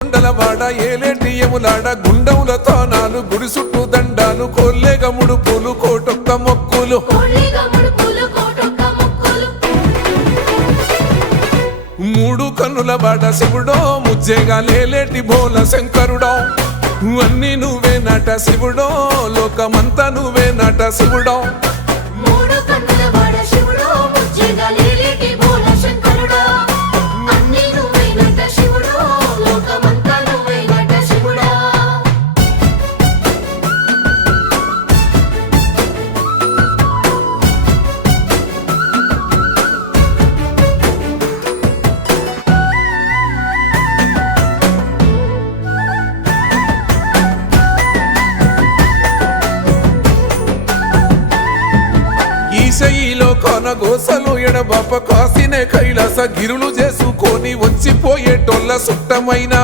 కొండలవాడ ఏలేటి యములాడ గుండముల తానాలు గుడి చుట్టూ దండాలు కోల్లేగ ముడుపులు కోటొక్క మొక్కులు మూడు కన్నుల బాడ శివుడో ముజ్జేగా లేలేటి బోల శంకరుడో అన్ని నువ్వే నట శివుడో లోకమంతా నువ్వే నట శివుడో ఈశయిలో కొనగోసలు ఎడబాప కాసినే కైలాస గిరులు చేసుకొని వచ్చిపోయేటోళ్ళ సుట్టమైన